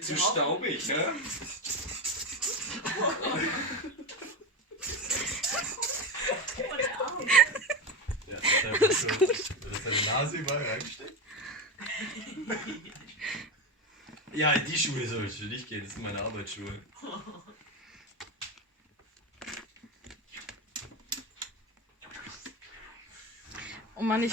Zu staubig, ne? Ja, das ist gut. Dass deine Nase überall reinsteckt. Ja, in die Schuhe soll ich nicht gehen, das sind meine Arbeitsschuhe. Oh Mann, ich